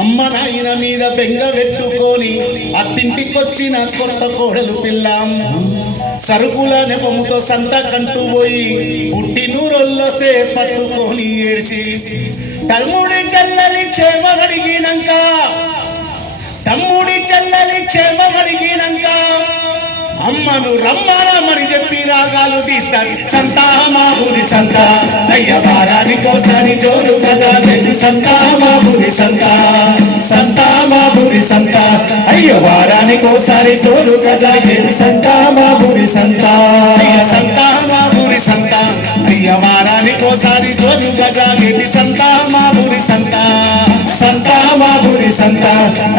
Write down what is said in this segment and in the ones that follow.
అమ్మ నాయన మీద బెంగ పెట్టుకొని అత్తింటికొచ్చిన కొత్త కోడలు పిల్లం సరుకుల నెపముతో సంత కంటూ పోయి పుట్టినూరొల్లొస్తే పట్టుకొని ఏడ్చి తమ్ముడి చెల్లెలి క్షేమమడిగినాక అమ్మను రమ్మనమని చెప్పి రాగాలు తీస్తాడు. సంతా మా ఊరి సంత అయ్య వారానికోసారి జోరు గజాగెట్టి సంతా మా ఊరి సంత సంతా మా ఊరి సంత అయ్య వారానికోసారి జోరు గజాగెట్టి సంతా మా ఊరి సంత అయ్య సంతా మా ఊరి సంత అయ్య వారానికోసారి జోరు గజాగెట్టి సంతా మా ఊరి సంత సంతా మా ఊరి సంత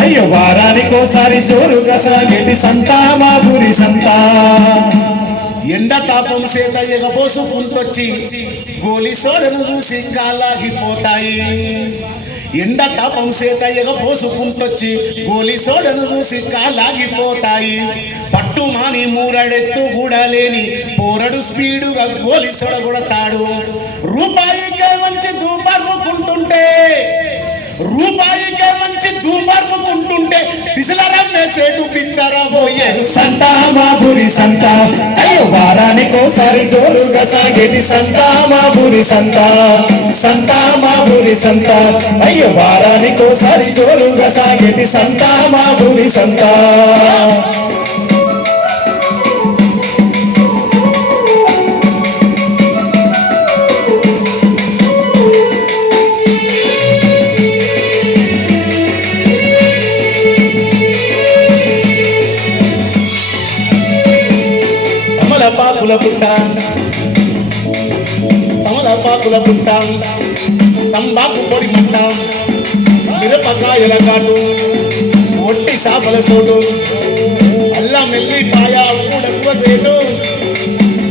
అయ్య వారానికోసారి జోరుగా సాగేటి సంతా మా ఊరి సంత ఎండ తాపం చేత ఎగబోసుకుంటొచ్చి గోలి సోడను చూసి గాలాగిపోతాయి. ఎండ తాపం చేత ఎగబోసుకుంటొచ్చి గోలి సోడను చూసి కాలాగిపోతాయి. పట్టు మాని మూరడెత్తు కూడా లేని పోరడు స్పీడుగా గోలి సోడ కొడతాడు. రూపాయికే మంచి దూపర్ముకుంటుంటే పిసిలరమ్మేసేటు బిత్తరబోయేను సంతా మా ఊరి సంత అయ్యో వారానికోసారి జోరుగా సాగేటి సంతా మా ఊరి సంత సంతా మా ఊరి సంత అయ్యో వారానికోసారి జోరుగా సాగేటి సంతా మా ఊరి సంత తమలపాకుల పుట్ట తంబాకు పొడి మట్ట మిరపకాయల ఘాటు ఒట్టి చేపల సోటు అల్లం ఎల్లిపాయ కూడకువ రేటు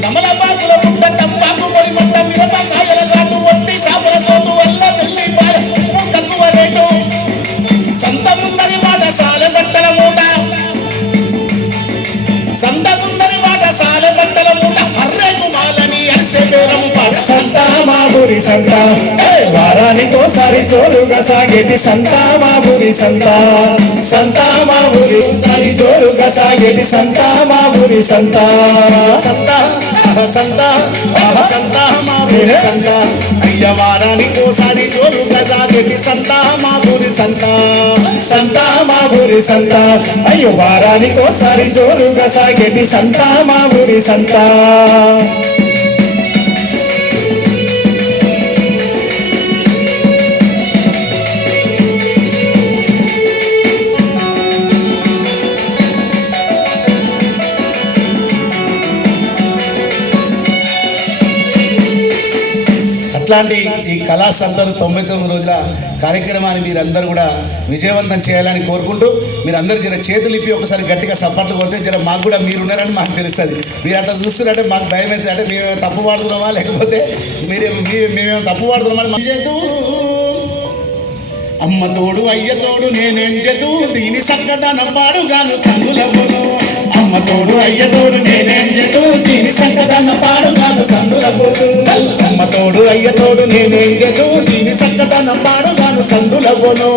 తమలపాకుల పుట్ట తంబాకు పొడి మట్ట మిరపకాయల ఘాటు ఒట్టి చేపల సోటు అల్లం ఎల్లిపాయ ఉప్పు తక్కువ రేటు సంత ముందరి వాట సాల బట్టల మూట సంత ముందరి వాట సాల బట్టల మూట అర్రేకు మాలని అరిసే బేరము పాట సంతా మా ఊరి సంత వారానికోసారి జోరుగా సాగేటి సంతా మా ఊరి సంత సంతా మా ఊరి సారి జోరుగా సాగేటి సంతా మా ఊరి సంత సంతా సంతా సంతా మా ఊరి సంత అయ్య వారానికోసారి జోరుగా సాగేటి సంతా మా ఊరి సంత సంతా మా ఊరి సంత అయ్యో వారానికోసారి జోరుగా సాగేటి సంతా మా ఊరి సంత అట్లాంటి ఈ కళా సందరు 99 రోజుల కార్యక్రమాన్ని మీరందరూ కూడా విజయవంతం చేయాలని కోరుకుంటూ మీరందరూ జర చేతులు ఇప్పి ఒకసారి గట్టిగా సపోర్ట్లు కొడితే జర మాకు కూడా మీరున్నారని మాకు తెలుస్తుంది. మీరు అట్లా చూస్తున్నారంటే మాకు భయం అవుతుంది. అంటే మేమేమో తప్పు పాడుతున్నామా లేకపోతే మేమేమో తప్పు పాడుతున్నామా చేతు అమ్మ తోడు అయ్య తోడు నేనేం చేతు దీని సక్కదనం పాడుగాను సందులమును అమ్మ తోడు అయ్య తోడు నేనేం చేతు దీని సక్కదనం పాడుగాను సందులమును అమ్మ తోడు అయ్య తోడు నేనేం చేతు దీని సక్కదనం పాడుగాను సందులమును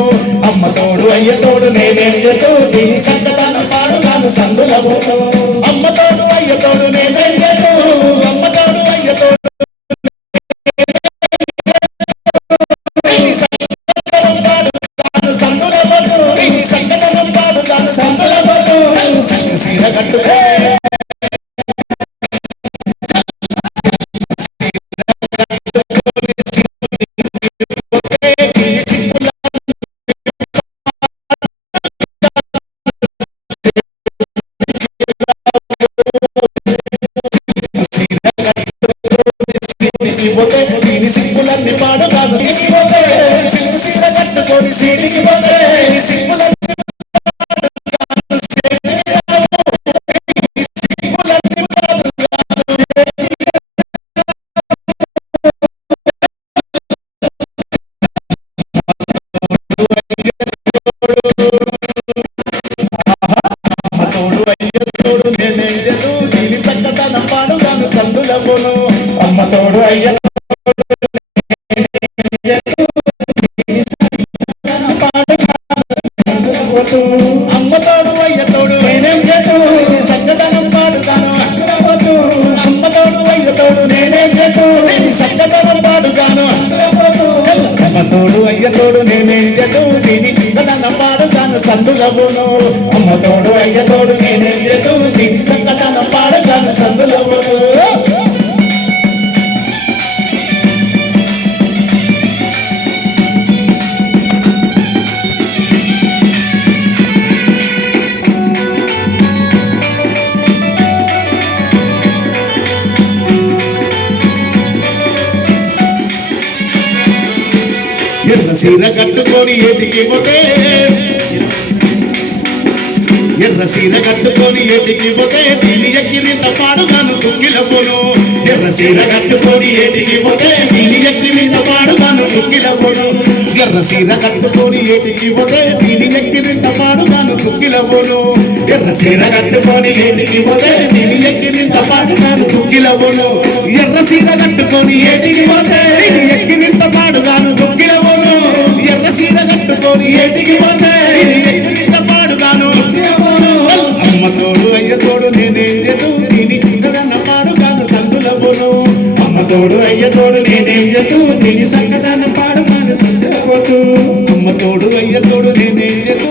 అమ్మ తోడు అయ్య తోడు నేనేం చేతు దీని సక్కదనం పాడుగాను సందులమును అమ్మ తోడు అయ్య తోడు నేనేం చేతు అమ్మ తోడు అయ్య తోడు దీని సిగ్గులన్నీ పాడుగాను సిగ్గు సీర కట్టుకొని సీడికి పోతే సిగ్గులన్నీ అమ్మ తోడు అయ్య పాడు అయ్య తోడు నేనేం చేతూ తిని కథన పాడుగాను సందులవును అమ్మ తోడు అయ్య తోడు నేనేం చేతూ తిని కథన పాడుగాను సందులవును ఎర్ర సీర కట్టుకొని ఏటికి పోతే ఎర్ర సీర కట్టుకొని ఏటికి పోతే పిల్లి ఎక్కిరింత పాడుగాను తుక్కిలపోను ఎర్ర సీర కట్టుకొని ఏటికి పోతే పిల్లి ఎక్కిరింత పాడుగాను తుక్కిలపోను ఎర్ర సీర కట్టుకొని ఏటికి పోతే పిల్లి ఎక్కిరింత పాడుగాను తుక్కిలపోను ఎర్ర సీర కట్టుకొని ఏటికి పోతే పిల్లి ఎక్కిరింత పాడుగాను తుక్కిలపోను ఎర్ర సీర కట్టుకొని ఏటికి పోతే పిల్లి ఎక్కిరింత పాడుగాను తుక్కిలపోను ఎర్ర సీర కట్టుకొని ఏటికి పోతే పిల్లి ఎక్కిరింత పాడుగాను అమ్మ తోడు అయ్య తోడు నేనేం చేతూ తిని కదన్న పాడుగాను సందులవును అమ్మ తోడు అయ్య తోడు నేనేం చేతూ తిని సంకదన్న పాడుగాను సందులపోతూ అమ్మ తోడు అయ్య తోడు నేనేం చేతూ